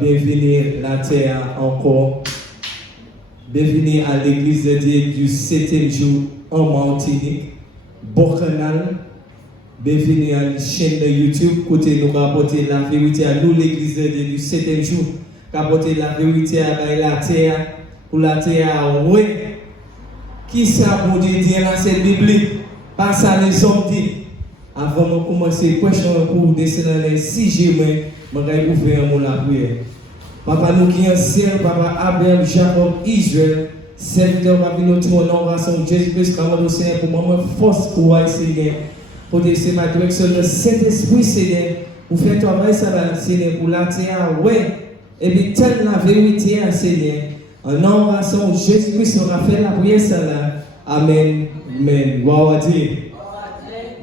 Bienvenue la terre encore. Bienvenue à l'église de Dieu du 7e jour en Martinique, Bocanal. Bienvenue à la chaîne de YouTube. Côté nous apporter la vérité à nous, l'église de Dieu du 7e jour. Apporter la vérité à la terre. Pour la terre, oui. Qui ça pour Dieu dire dans cette Bible? Pas ça les hommes disent. Avant de commencer la question pour descendre dans les 6 jours, je vais ouvrir la prière. Papa, nous qui sommes ciel, Papa Abraham, Jacob, Israël, serviteur, Papa, nous te demandons Jésus-Christ, Papa, Seigneur, pour moi, force pour moi, Seigneur. Pour laisser ma direction, le Saint-Esprit, Seigneur, pour faire travail, ça va, Seigneur, pour la terre, ouais. Et puis, telle la vérité, Seigneur. En embrassant Jésus-Christ, on a fait la prière, ça là. Amen. Amen. Gloire à Dieu.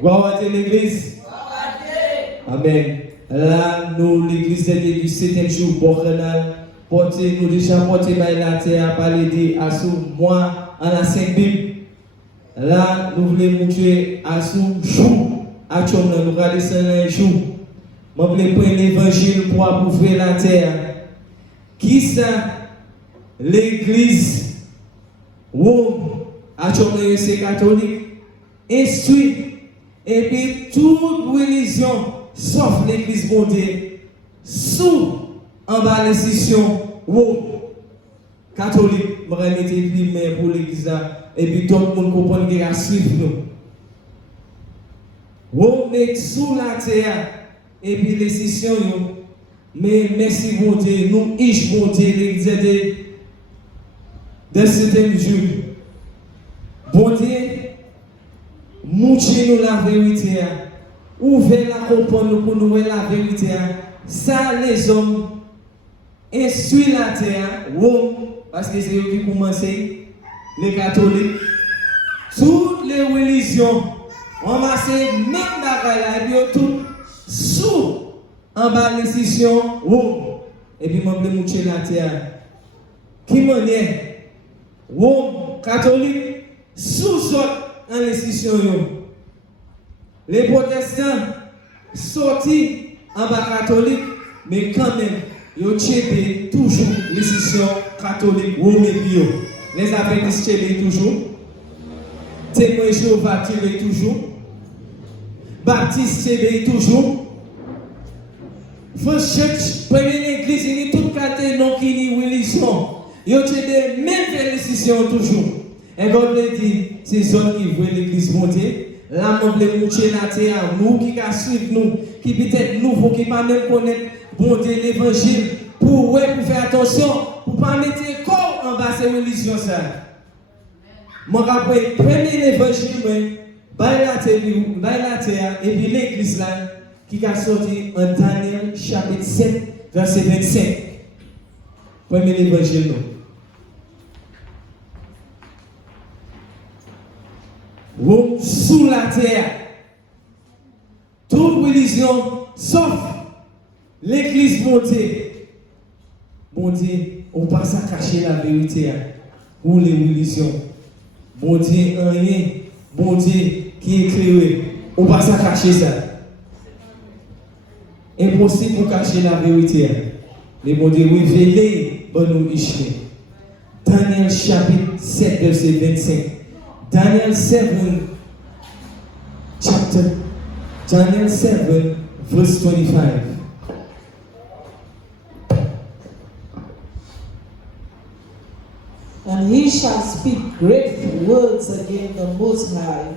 Gloire à Dieu, l'église. Amen. Là, nous, l'église du 7e jour, nous déjà porté la terre, parler de moi, en la Sainte Bible. Là, nous voulons montrer à ce jour, à Tchon, nous allons descendre un jour. Nous voulons prendre l'évangile pour approuver la terre. Qui ça? L'église, Rome, à Tchon, c'est catholique, instruit, et puis toute religion, sauf l'église mondiale, sous en bas l'institution catholique, je vais mettre les pour l'église là, et puis tout le monde comprend qu'il y a suivre nous. Rome est sous la terre, et puis l'institution, mais merci bon Dieu, nous, bon Dieu, l'église de 7e jour. Bon Dieu, montrez-nous la vérité. Ouvrez la comprendre pour nous voir la vérité. Ça, les hommes, instruisent la terre, parce que c'est eux qui commencent, les catholiques. Toutes les religions ont massé même bagaille, et puis tout sous, en bas de l'institution, et puis moi, je vais montrer la terre. Qui m'en est? Catholique, sous en l'institution. Les protestants sortis en bas catholique, mais quand même, ils ont tchébé toujours l'institution catholique. Les adventistes tchébé toujours. Témoins Jéhovah tchébé toujours. Baptistes tchébé toujours. First Church, première église, il y a tout quartier non qui ni religion. Ils ont tchébé même l'institution toujours. Et God me dit, c'est ceux qui voient l'église monter. Là, on veut montrer la terre, nous qui suivent nous, qui peut-être nouveaux, qui ne pas même connaître bon Dieu l'évangile, pour faire attention, pour ne pas mettre corps en bas de ces religions. Je me rappelle, premier évangile, la terre, et puis l'église là, qui a sorti en Daniel chapitre 7, verset 25. Premier évangile. Sous la terre, toute religion, sauf l'église montée. Bon Dieu, on passe à cacher la vérité pour les religions. Bon Dieu, rien. Bon Dieu qui est éclairé. On passe à cacher ça. Impossible pour cacher la vérité. Mais bon Dieu, révélez bon nous Ishmael. Daniel chapitre 7, verset 25. Daniel 7, verse 25. And he shall speak great words against the Most High,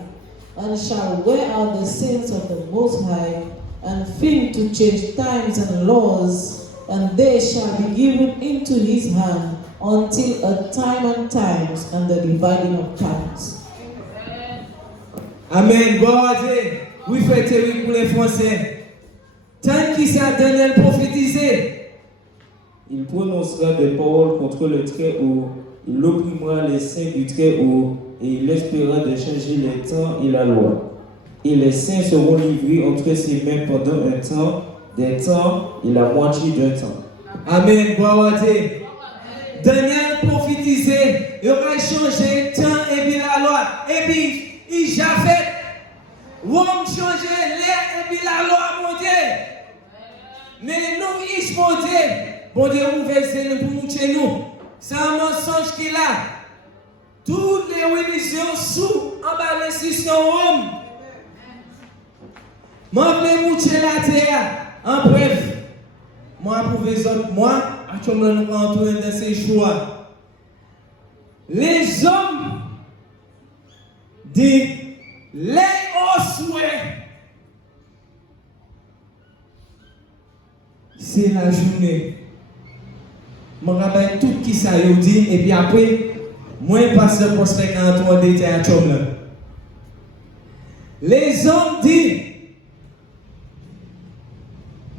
and shall wear out the saints of the Most High, and think to change times and laws, and they shall be given into his hand until a time and times and the dividing of times. Amen. Gloire à Dieu. Oui, fait terrible pour les Français. Tant qu'il s'est Daniel prophétisé, il prononcera des paroles contre le Très-Haut, il opprimera les saints du Très-Haut, et il espérera de changer les temps et la loi. Et les saints seront livrés entre ses mains pendant un temps, des temps et la moitié d'un temps. Amen. Gloire à Dieu. Daniel prophétisé, il aura changé le temps et puis la loi. Et puis, il a fait. Rome changer l'air et puis la loi monter. Mais nous, il monter. Bon Dieu, ouvrez pour nous chez nous. C'est un mensonge qu'il a. Toutes les religions sous en bas de l'institution Rome. Moi, je vais la terre. En bref, moi, pour les autres, moi, je vais nous rentrer dans ces choix. Les hommes disent les ossuets. C'est la journée. Je rappelle tout qui ça dit et puis après, moi, je passe le poste quand on détaille à Chomle. Les hommes disent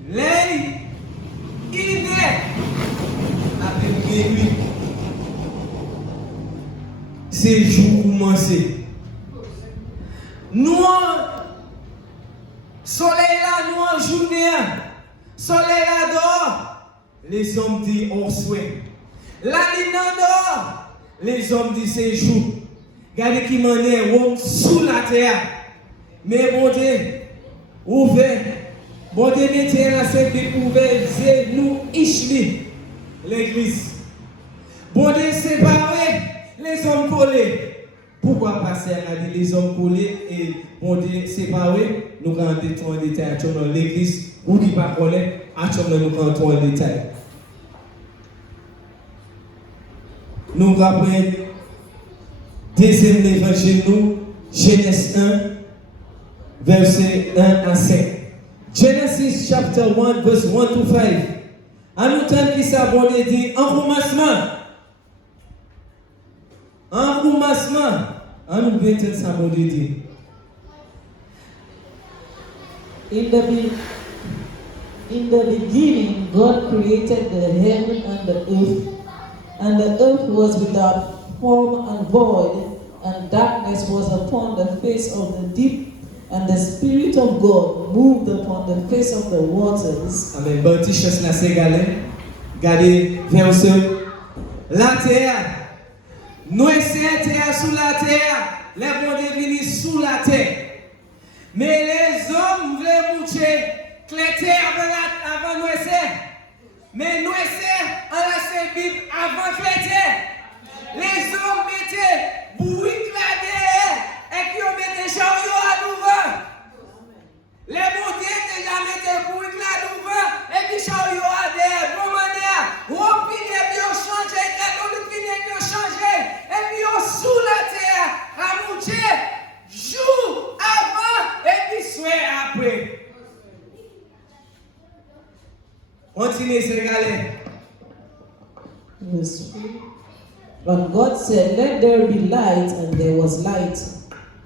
les idées après minuit. C'est jour commencé. Noir, soleil là, noir journée, soleil là dehors, les hommes disent on souhait. La nuit dehors, les hommes disent c'est jour. Regardez qui m'en est sous la terre. Mais bon Dieu, ouvert. Bon Dieu, mettez la scène ouvert, c'est nous, Ishli, l'église. Bon Dieu, séparé, les hommes collés. Pourquoi passer à dit les hommes collés et bon Dieu, séparé, nous rentrons en détail dans l'église, ou qui pas collé, nous rentrons en détail. Nous rappelons, deuxième évangile, nous, Genèse 1, verset 1 à 5. Genesis chapter 1, verse 1 to 5. En nous temps qui s'abonne dit, en commencement. En commencement. En nous bien s'abonne dit. In the beginning, God created the heaven and the earth was without form and void, and darkness was upon the face of the deep, and the Spirit of God moved upon the face of the waters. Amen. Bon, petit chose là, c'est galé. Regardez, verset. La terre. Nous essayons terre sous la terre. Les bons venus sous la terre. Mais les hommes voulaient moucher. Cléter avant nous essayer. Mais nous essayons en la Bible avant cléter. Les hommes mettaient bouillie là derrière. Et qui ont mis des chariots à l'ouvert. Les boudiers déjà mettaient pour là l'ouvert. Et puis chariots à derrière. Bon manière. Opinion puis on changé. Catholique puis on changé. Et puis on sous la terre. À moucher. Jour avant. Et puis soir après. Continuez, Sénégalais. Verse 3. But God said, "Let there be light," and there was light.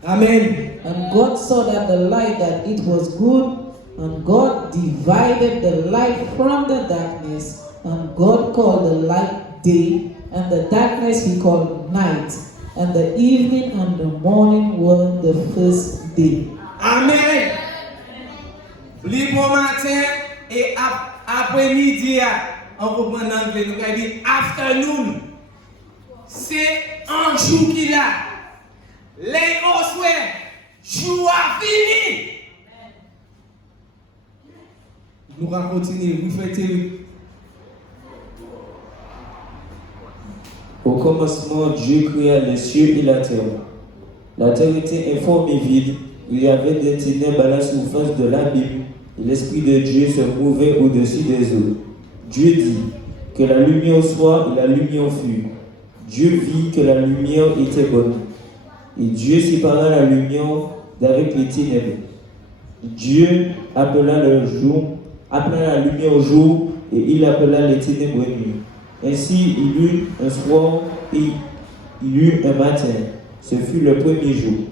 Amen. And God saw that the light, that it was good, and God divided the light from the darkness. And God called the light day, and the darkness He called night. And the evening and the morning were the first day. Amen. Libre matin et après-midi, on reprend en anglais, nous avons dit afternoon. C'est un jour qu'il a. Les ossuets, jour a fini. Nous allons continuer, vous faites. Au commencement, Dieu créa les cieux et la terre. La terre était informe et vide. Il y avait des ténèbres à la surface de l'abîme. Et l'Esprit de Dieu se mouvait au-dessus des eaux. Dieu dit que la lumière soit et la lumière fut. Dieu vit que la lumière était bonne. Et Dieu sépara la lumière d'avec les ténèbres. Dieu appela la lumière jour et il appela les ténèbres nuit. Ainsi il eut un soir et il eut un matin. Ce fut le premier jour.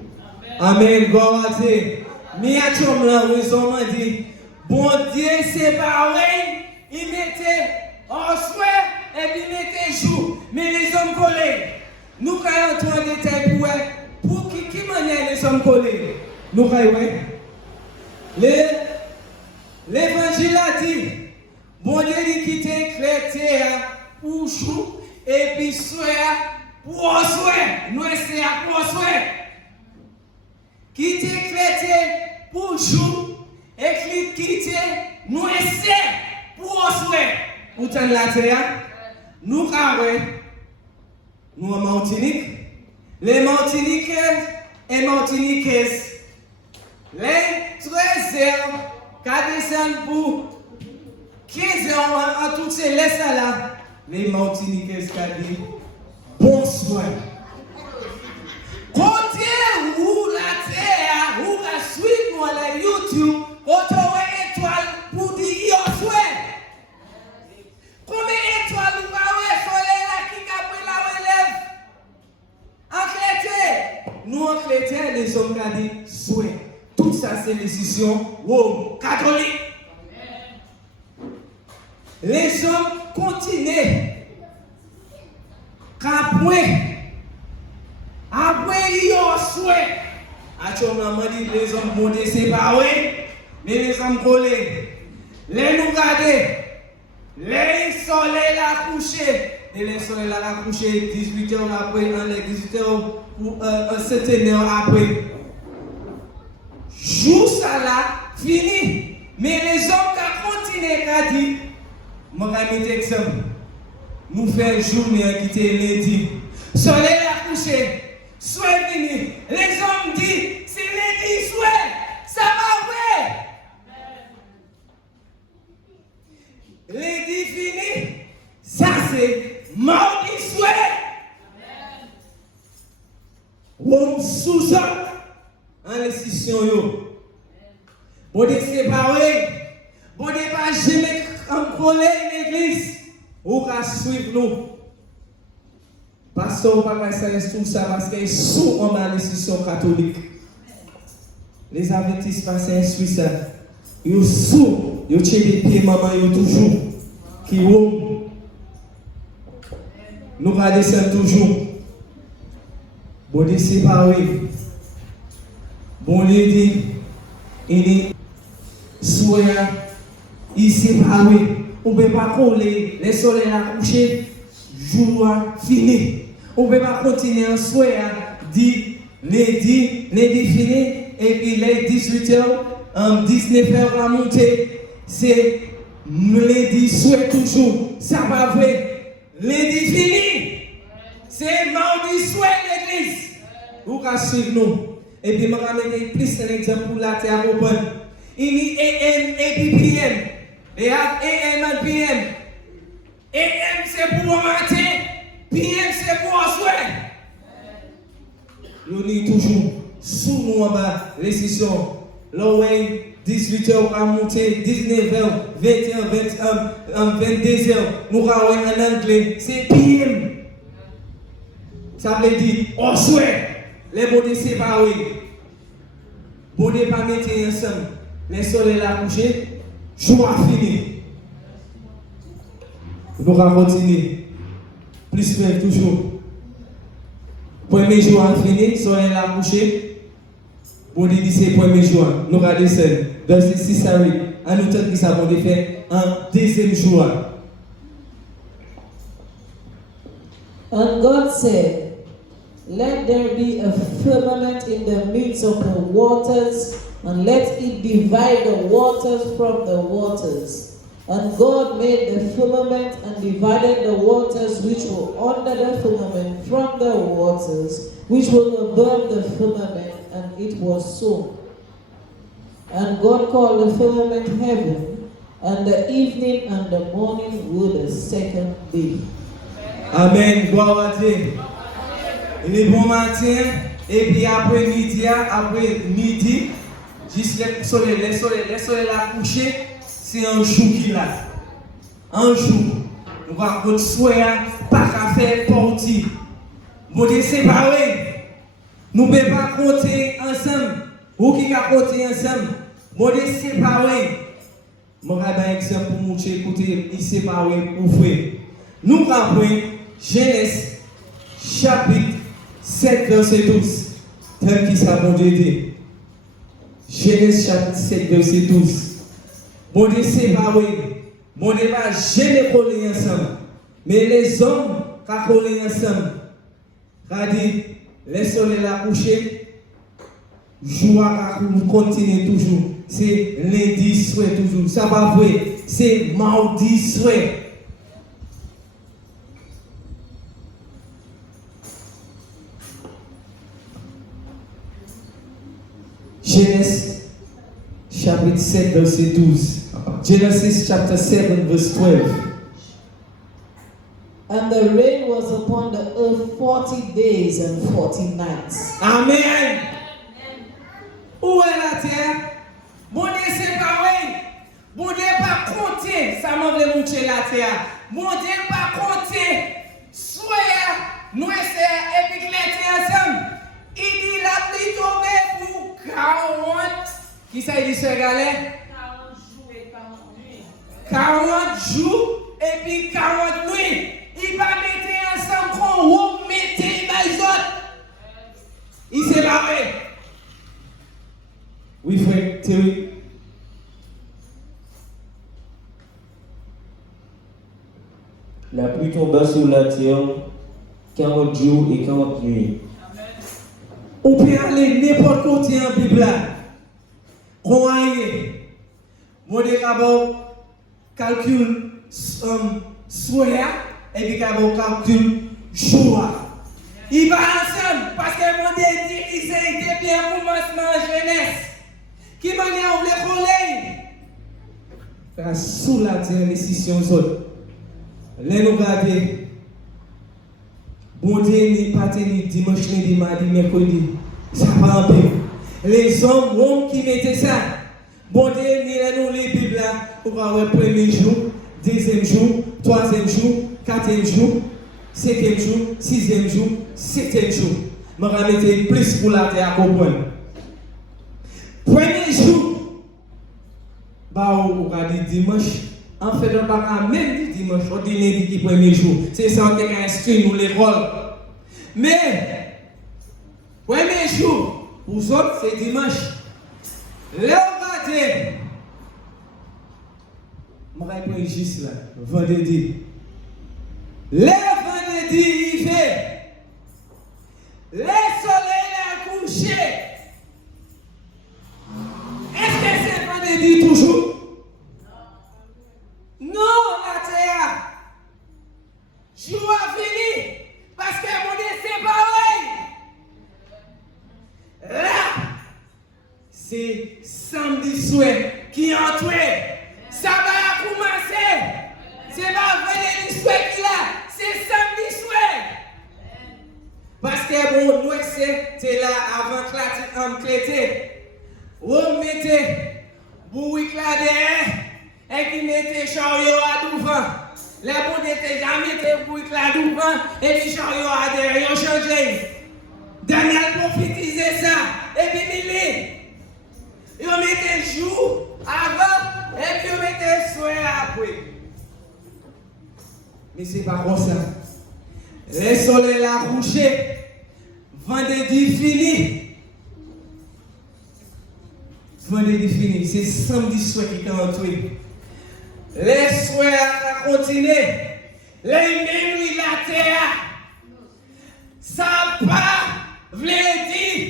Amen. Gloire à Dieu. Mais à tout le monde dit, bon Dieu séparé, il mettait en soir et puis il mettait jour. Mais les hommes collés, nous avons trois détails pour qui manière les hommes collés. Nous avons l'évangile a dit, bon Dieu il quittait Cléter pour jour et puis soir pour soir. Nous essayons pour soir. Quitter Cléter pour jour et quitter nous essayons pour soir. Pourtant la terre, nous carré, nous en Martinique, les Martiniquais et Martiniquaises, les 13 heures, qui descendent pour 15 heures en toutes ces laissons là, les Martiniquaises qui disent bonsoir. Côté où la terre, où la suite nous à YouTube, autour étoile pour dire bonsoir. Combien d'étoiles nous avons soleil là qui a pris la relève? En chrétien, nous en chrétien, les hommes qui ont dit souhait. Tout ça, c'est décision Rome catholique. Les hommes continuent. Après, ils ont souhait. Actuellement, les hommes vont se séparer, mais les hommes collés. Les nous garder. Les soleils la couché. Et les soleils la couché 18 heures après, les 18 heures ou un certain heure après. Jour ça là, fini. Mais les hommes qui continuent à dire, je vais mettre exemple. Nous faisons journée qui était lundi. Soleil a couché. Soit fini. Les hommes disent, c'est lundi, soit. Ça va vrai. Lundi fini. Ça c'est mardi, soit. On sous-entend en décision yo. Bon de séparer. Bon de pas jamais coller l'église. Ou qu'à suivre nous. Pasteur, pas ça tout ça parce que sous en ma décision catholique. Les adventistes passent en Suisse. Ils sous, ils tirent des pieds maman ils toujours qui ont. Nous regardons toujours. Bon de séparer. Bon de dire il est soya il séparé. On ne peut pas coller les soleils à coucher, jour fini. On ne peut pas continuer en soir, dit lundi fini, et puis les 18h, 19h à monter. C'est lundi soir toujours. Ça va vrai. Lundi fini. C'est mardi soir l'église. Vous pouvez suivre nous. Et puis, je vais mettre plus un exemple pour la terre au bon. Il y a AM et puis PM. Et AM et PM. AM c'est pour le matin, PM c'est pour le soir. Nous sommes toujours sous nous en bas, les sessions. Là 18h à monter, 19h, 20h, 22h. Nous avons en anglais, c'est PM. Ça veut dire, au soir, les bonnets séparés. Bonnets pas mettre ensemble. Les soleils la coucher. Jour fini. Nous allons continuer. Plus faire toujours. Premier jour fini, soleil la couché. Bon dit c'est premier jour. Nous allons descendre. Verset 6 à 8. En nous temps qui ça va faire un deuxième jour. And God said, let there be a firmament in the midst of the waters, and let it divide the waters from the waters. And God made the firmament and divided the waters which were under the firmament from the waters which were above the firmament, and it was so. And God called the firmament heaven, and the evening and the morning were the second day. Amen. Gloire à Dieu. Il est bon matin, et puis après midi, juste le soleil la couché, c'est un jour qui là. Un jour. Nous avons notre soir, pas qu'à faire partie. Nous sommes séparés. Nous ne pouvons pas compter ensemble. Ou qui va compter ensemble. Nous sommes séparés. Je vais donner un exemple pour nous écouter, ils séparés pour frère. Nous avons Genèse chapitre 7, verset 12. Tel qui ça, bon Dieu dit. Genèse chapitre 7, verset 12. Bon Dieu séparé. Bon Dieu va jamais coller ensemble. Mais les hommes qui collent ensemble, qui dit, les soleils la coucher, jour à continuer toujours. C'est lundi soir toujours. Ça va vrai. C'est mardi soir. Genèse chapitre 7 verset 12. Genesis chapter 7 verse 12. And the rain was upon the earth 40 days and 40 nights. Amen. Où est la terre? Bon Dieu c'est pas vrai. Bon Dieu pas compter, ça m'a voulu monter la terre. Bon Dieu pas compter. Soit nous essayons et puis l'été ensemble. Il dit la pluie tombée pour 40. Qui ça dit ce galet? 40 jours et puis 40 nuits. Il va mettre ensemble qu'on vous mettez les autres. Il s'est barré. Oui, frère, Thierry. La pluie tomba sur la terre 40 jours et 40 nuits. On peut aller n'importe côté en Bible. Qu'on aille. Mon d'abord calcul soir et puis d'abord calcul jour. Il va ensemble parce que mon Dieu dit il s'est été bien commencement jeunesse. Qui manière on veut coller. Sous la terre les décisions autres. Les nous regarder. Bon Dieu ni pas ni dimanche ni mardi mercredi. Ça va en Bible. Les hommes qui mettaient ça. Bon Dieu ni nous les Bible là pour voir le premier jour, deuxième jour, troisième jour, quatrième jour, cinquième jour, sixième jour, septième jour. Je vais mettre plus pour la terre à comprendre. Premier jour, on va dire dimanche. En fait, on va pas même dire dimanche, on dit lundi qui premier jour. C'est ça qui a inscrit nous l'école. Mais, premier jour, pour vous autres, c'est dimanche. Là, on va dire, je vais prendre juste là, vendredi. Le vendredi, il fait. Le soleil est couché. Est-ce que c'est vendredi toujours? Non, la terre. Jour a fini. Parce que mon Dieu, c'est pareil. Là, c'est samedi soir qui entre. Ça va commencer. C'est pas vendredi soir qui là. C'est samedi soir. Parce que bon, nous, c'est là avant que l'été. Vous mettez, vous éclatez. Et qui mettait chariot à devant. Les bons n'étaient jamais été pour éclater devant. Et puis chariot à derrière, ils ont changé. Daniel prophétisait ça. Et puis Mili. Ils mettaient jour avant. Et puis ils mettaient soir après. Mais c'est pas comme ça. Le soleil a couché. Vendredi fini. Vendredi fini. C'est samedi soir qui est entré. Les soirs à continuer, les mêmes la terre, ça pas veut dire,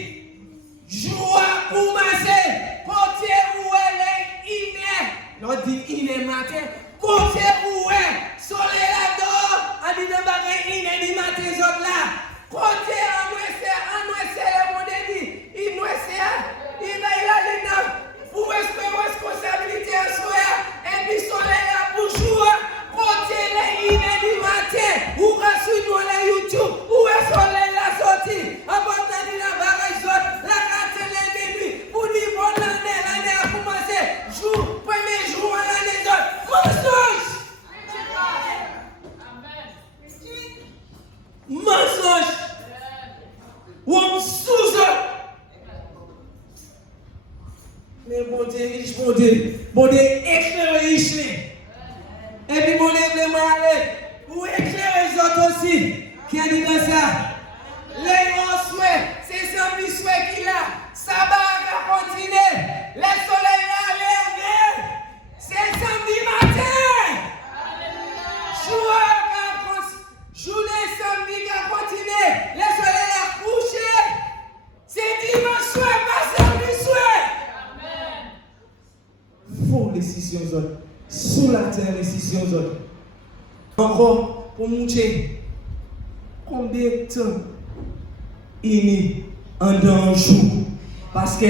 jour à commencer, côté où elle est iné, l'on dit iné matin, côté où est, soleil là-dedans, on dit de bagaille iné du matin, autres là, côté en ouest, le monde dit, il ouest, il va y aller dans, où est-ce que responsabilité à soi? Et puis soleil à bonjour, côté les emails du matin, ou rassure nous les YouTube, où est soleil la sortie, avant d'aller la barrage, la carte les début, pour dire bon l'année a commencé, jour, premier jour à l'année d'autre, mensonge! Mensonge! Ou sous mais bon Dieu riche, bon Dieu éclaire riche. Et puis bon Dieu vraiment aller pour éclairer les autres aussi. Qui a dit dans ça? Les grands souhaits, c'est samedi souhait qu'il a. Ça va continuer. Le soleil a levé. C'est samedi matin. Journée samedi qui a continué. Le soleil a couché. C'est dimanche soir, pas samedi soir. Faut les décisions autres. Sous la terre, les décisions autres. Encore, pour montrer combien de temps il est en danger. Parce que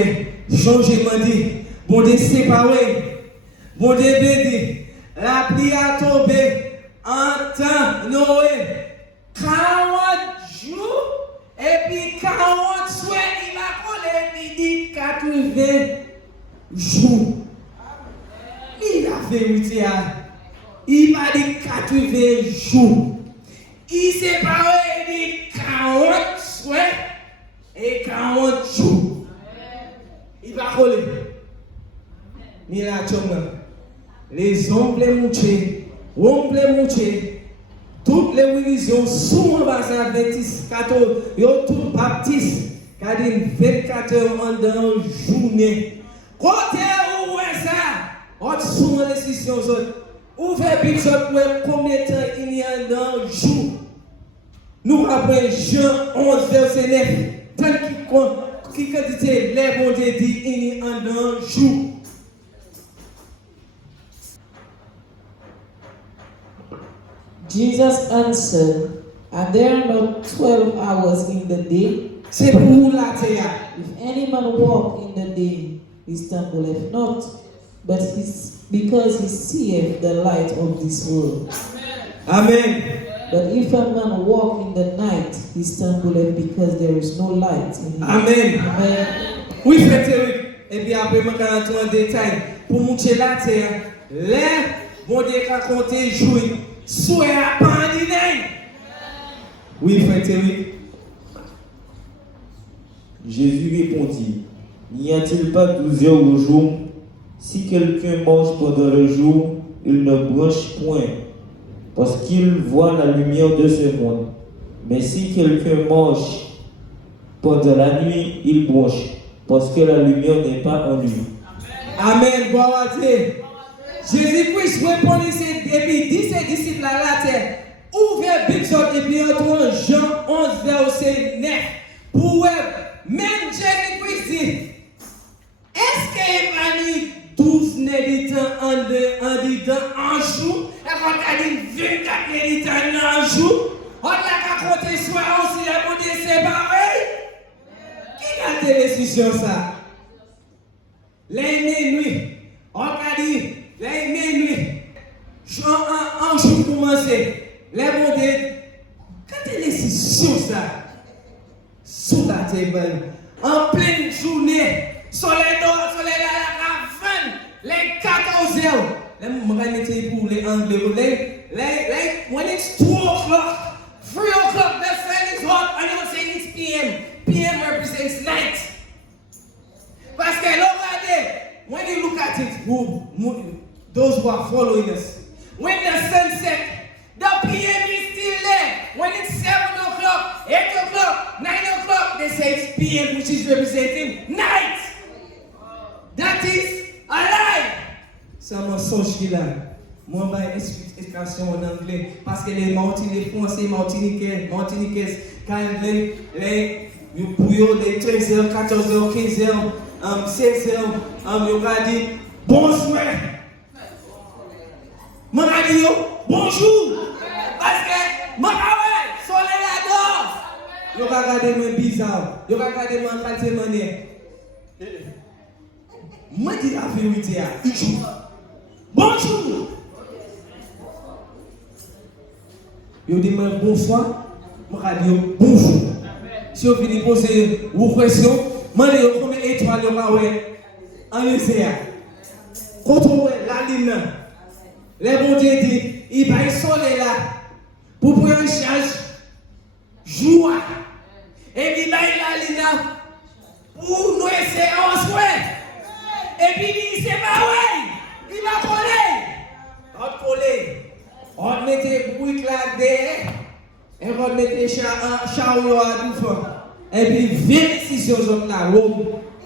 changement dit, bon Dieu séparé, bon Dieu béni, la pluie a tombé en temps Noé. 40 jours et puis 40 soirs, il va coller midi 80 jours. Il a vérité, il va dire 80 jours. Il s'est parlé de 40 soirs et 40 jours. Il va coller. Il a les hommes les mouchés, toutes les religions sont ambassades adventistes, catholiques, tous baptistes, qui ont 24 heures en dans journée. Côté où est ça? On sont les décisions ouvrez Bishop combien de temps il y a dans le jour. Nous rappelons Jean 11 verset 9. Tant qui quantité les bons Dieu dit il y a dans le jour. Jesus answered, "Are there not 12 hours in the day? C'est pour la terre. If any man walk in the day, he stumbleth not, but because he seeth the light of this world. Amen. But if a man walk in the night, he stumbleth because there is no light in him." Amen. Amen. Oui, frère Eric. Et puis après, je vais rentrer en détail. Pour montrer la terre, les bon Dieu qui a compté jouer, souhait à pandiner. Oui, frère Eric. Jésus répondit, n'y a-t-il pas 12 heures au jour? Si quelqu'un mange pendant le jour, il ne bronche point, parce qu'il voit la lumière de ce monde. Mais si quelqu'un mange pendant la nuit, il bronche, parce que la lumière n'est pas en lui. Amen. Gloire à Dieu. Jésus-Christ répondit et puis dit ses disciples à la terre, ouvrez Bible et puis entre Jean 11 verset 9 pour même Jésus-Christ dit, est-ce qu'il va dire 12 méditants en jour, et quand il dit 24 méditants en jour, on a compté soit aussi la beauté séparée. Qui a des décisions ça? Les minuit, on a dit, les minuit, en jour commencé, les beautés, quand des décisions ça? Sous la table, en pleine journée, soleil dehors, soleil là, les 14 heures. Les moments pour les Anglais, when it's 2 o'clock, 3 o'clock, the sun is hot, and you say it's PM. PM represents night. Parce que regardez, when you look at it, those who are following us, when the sun sets, the PM is still there. When it's 7 o'clock, 8 o'clock, 9 o'clock, they say it's PM, which is representing night. That is alive. C'est un mensonge qu'il a. Moi, je vais explication en anglais. Parce que les Martiniquais, Français, Martiniquais, quand pour eux, les 13h, 14h, 15h, 16h, ils vont dire bonjour. Je vais dire bonjour. Parce que, soleil là-dedans. Ils vont regarder moi bizarre. Ils vont regarder moi en qualité manière. Moi, je dis la vérité. Bonjour. Je dis bonsoir. Je dis bonjour. Si vous venez poser vos questions, je dis combien d'étoiles vous avez en lycéen. Quand on voit la ligne, les bons dieux disent, il va y soleil là pour prendre un charge joie. Et puis il va y la ligne là pour nous essayer en souhait. Et puis il dit, c'est pas vrai, il va coller. On coller. On mettait briques là derrière. Et on mettait chariot à douze. Et puis 26 là,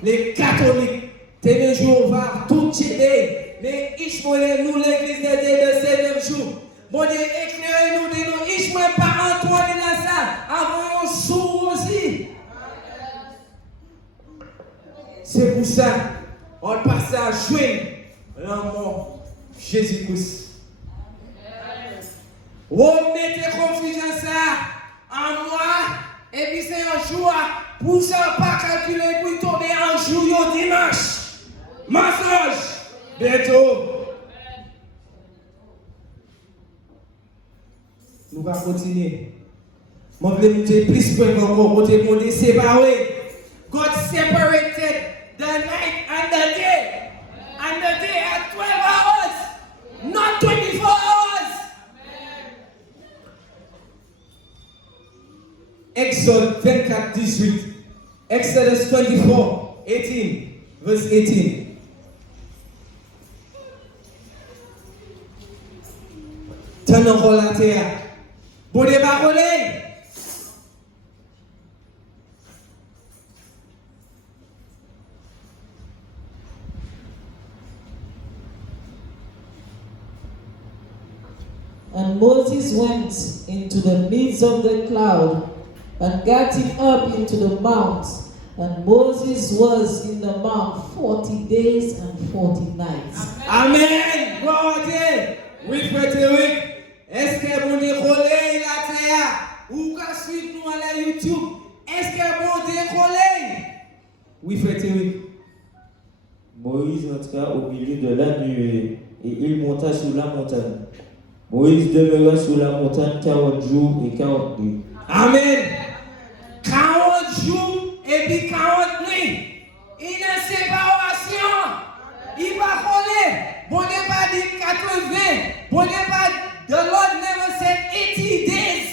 les catholiques, les Jéhovah, tout chédé. Mais Ishmael, nous l'église de Dieu de 7e jour. Bon Dieu, éclairez-nous de nous. Ishmael pas Antoine là ça. Avant un sourd aussi. C'est pour ça. On passe à jouer l'amour Jésus-Christ. On mettez confusion ça en moi, et puis c'est un jour, pour ça pas calculer pour tomber en jour. Mensonge. Bientôt. Nous allons continuer. Je veux dire plus que encore côté monde séparé. God separated the night and the day. And the day at 12 hours, not 24 hours. Exode 24, 18. Exodus 24, 18, verse 18. Turn encore la terre. Bon débat relais. And Moses went into the midst of the cloud and got him up into the mount. And Moses was in the mount 40 days and 40 nights. Amen. Gloire à Dieu. Oui, frère Théorique. Est-ce que bon Dieu relais la terre? Ou qu'à suivre nous à la YouTube? Est-ce que bon Dieu relais? Oui, frère Théorique. Moïse entra au milieu de la nuée et il monta sur la montagne. Moïse demeura sur la montagne 40 jours et 40 nuits. Amen. 40 jours et puis 40 nuits. Il y a une séparation. Il va coller. Bon Dieu pas dit 80. Bon Dieu pas dit. The Lord never said 80 days.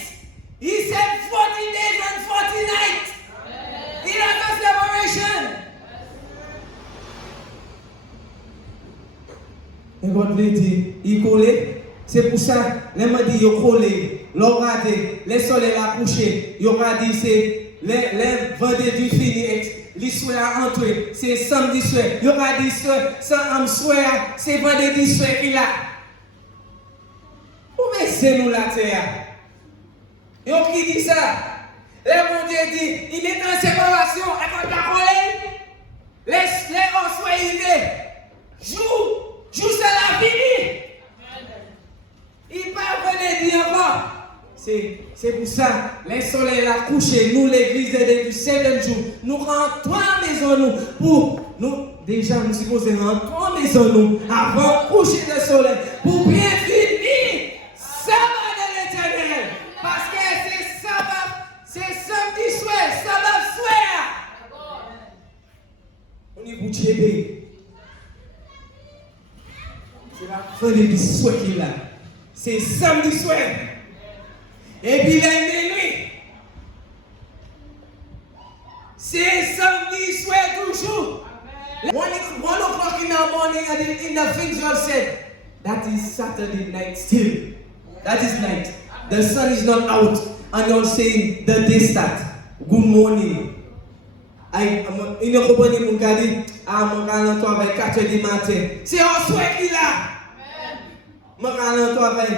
He said 40 days and 40 nights. He has a separation. Et God veut dire, il collé. C'est pour ça, les gens disent qu'ils collé. L'on regarde, les soleils la couché. Ils regardent, c'est les vendredis fini. Les soirs entrés. C'est samedi soir. Ils regardent, c'est vendredi soir qu'il a. Où est-ce nous la terre? Et qui dit ça? Les bon Dieu dit, il est en séparation. Et quand tu as les on soit arrivés. Jour c'est la fini. Il va venir dire encore. C'est pour ça, les soleils la couché, nous l'église du 7e jour, nous rentrons à la maison nous pour nous déjà nous supposons rentrer à la maison nous avant de coucher le soleil pour bien finir sabbat de l'Éternel. Parce que c'est sabbat, c'est samedi soir, sabbat soir. On est pour Tchébé. C'est la fin de l'histoire qu'il a. C'est samedi soir. Et puis la nuit. C'est samedi soir toujours. 1 o'clock in the morning and in the things you have said. That is Saturday night still. That is night. The sun is not out. And you're saying the day start. Good morning. Il ne comprend pas mon gars dit, mon gars toi avec 4h du matin. C'est un souhait qu'il a. Mon gars toi avec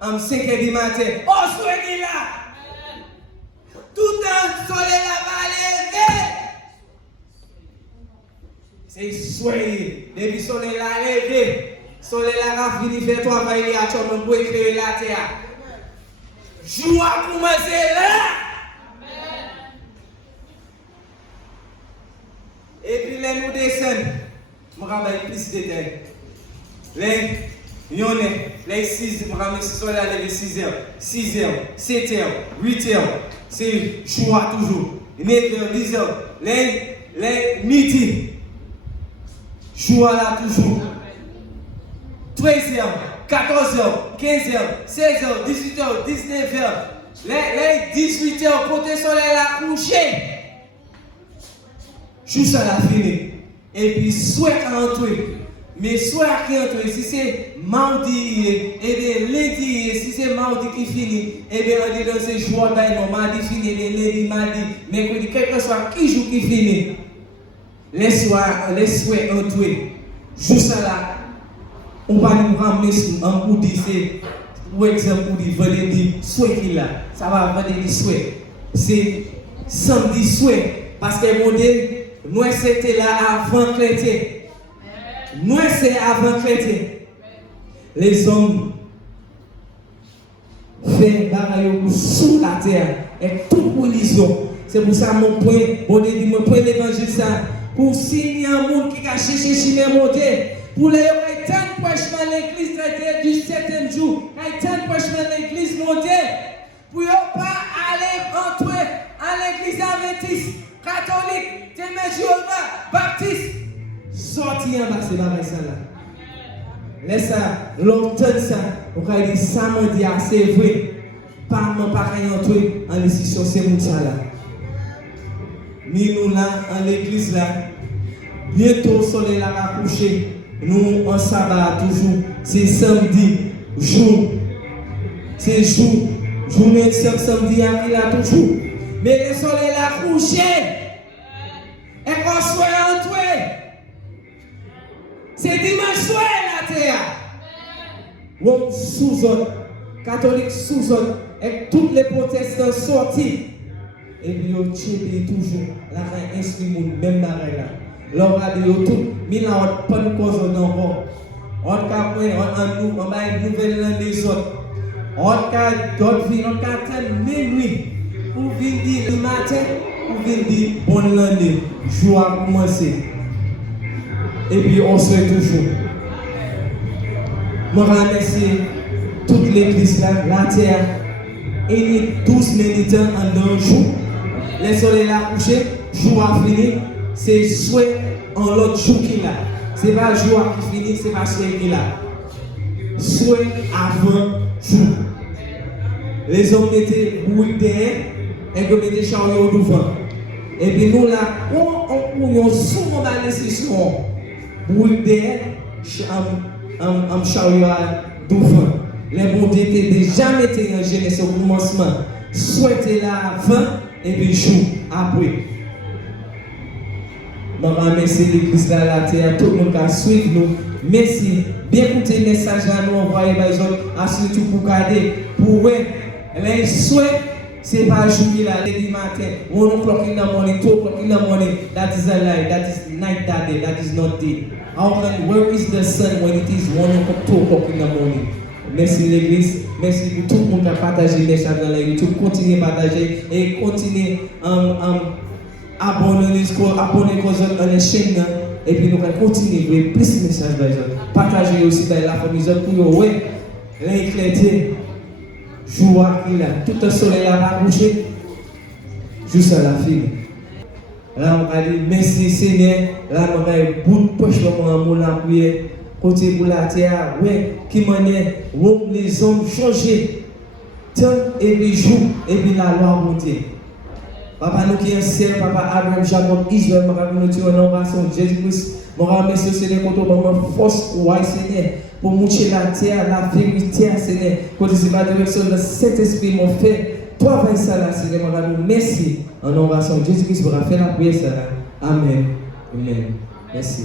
5h du matin. Oh, souhait qu'il a. Tout le soleil là-bas levé. C'est souhait. Depuis le soleil là levé. Soleil là a fini faire travail là, tu vas pour éclairer la terre. Jour a commencé là. Et puis les nous descendons, je ramène plus de détails. Les 6, je ramène ce soir là, les 6h, 6h, 7h, 8h, c'est joie toujours. 9h, 10h, les midi, joie là toujours. 13h, 14h, 15h, 16h, 18h, 19h, les 18h, côté soleil là couché. Juste à la fin. Et puis, soit entrer. Mais soit qui entre, si c'est mardi, et bien lundi, si c'est mardi qui finit, et bien on dit dans ces jours, mardi fini, et bien lundi, mardi, mercredi, quel que soit qui jour qui finit. Les soirs entrer. Juste à la, on va nous ramener un coup de c'est, pour exemple, pour dire vendredi, soit qu'il a, ça va vendredi, soit. C'est samedi, soit. Parce que mon Dieu, nous c'était là avant chrétien. Nous c'est avant chrétien. Les hommes font bagaille sous la terre et toute religion. C'est pour ça mon point, bon Dieu dit mon point l'évangile ça, pour signer un monde qui a cherché chez monter. Pour les tant prêches dans l'église traité du 7e jour, tant prêches dans l'église montée. Pour ne pas aller entrer à l'église adventiste, catholique, Jéhovah, baptiste. Sortir en bas, c'est pas ça là. Laisse ça, longtemps ça, on va dire ça, on dit c'est vrai. Pas mon pareil entrer en décision, c'est mon ça là. Ni nous là, en l'église là, bientôt le soleil là va coucher. Nous en sabbat toujours, c'est samedi, jour. C'est jour. Journée de samedi, il y a toujours. Mais le soleil là couché. Et qu'on soit entré. C'est dimanche soir la terre. On sous-autre, catholique sous-autre, et tous les protestants sortis. Et puis on tient toujours la reine instrument même barrière là. L'on va dire tout, mais là on pas de cause encore. On va une nouvelle l'un des autres. On va d'autres vies, on va attendre minuit pour venir dire le matin, pour venir dire bonne année, jour a commencé. Et puis on se fait toujours. Je remercie toute l'église là, la terre, et 12 militants en un jour. Les soleils là couché, jour a fini, c'est souhait en l'autre jour qu'il a. C'est pas jour qui finit, c'est pas souhait qu'il a. Souhait avant jour. Les hommes étaient bouillis derrière et que mettaient chariot devant. Et puis nous là, on souvent dans les sessions, bouillis derrière, en chariot devant. Les bons étaient déjà mis en Genèse au commencement. Souhaitez là avant et puis jour après. Je remercie l'église de la terre, tout le monde qui a suivi nous. Merci. Bien écouter le message à nous envoyer par exemple, surtout pour garder, pour les souhaits, c'est pas jour qui là, le matin, 1 o'clock in the morning, 2 o'clock in the morning, that is a lie, that is night that day, that is not day. Where is the sun when it is 1 o'clock, 2 o'clock in the morning? Merci l'église, merci pour tout le monde qui a partagé les messages dans la YouTube. Continuez à partager et continuez abonner à la chaîne et puis nous allons continuer à plus de messages. Partagez aussi dans la famille pour l'éclairé. Joie qu'il a, tout le soleil a couché, juste à la fin. Là, on va dire merci Seigneur. Là, on va dire bout de poche pour mon prière. Côté pour la terre, ouais, qui manière, où les hommes changent, temps et puis jour, et puis la loi montée. Papa, nous qui sommes Papa Abraham, Jacob, Israël, nous qui sommes en Jésus-Christ, mon remercie Seigneur pour ton force, Seigneur, pour moucher la terre, la vérité, Seigneur, côté c'est ma direction, le Saint-Esprit, mon fait, toi, va ça là, Seigneur, mon merci, en nom de Jésus-Christ, pour faire la prière, ça là. Amen. Amen. Merci.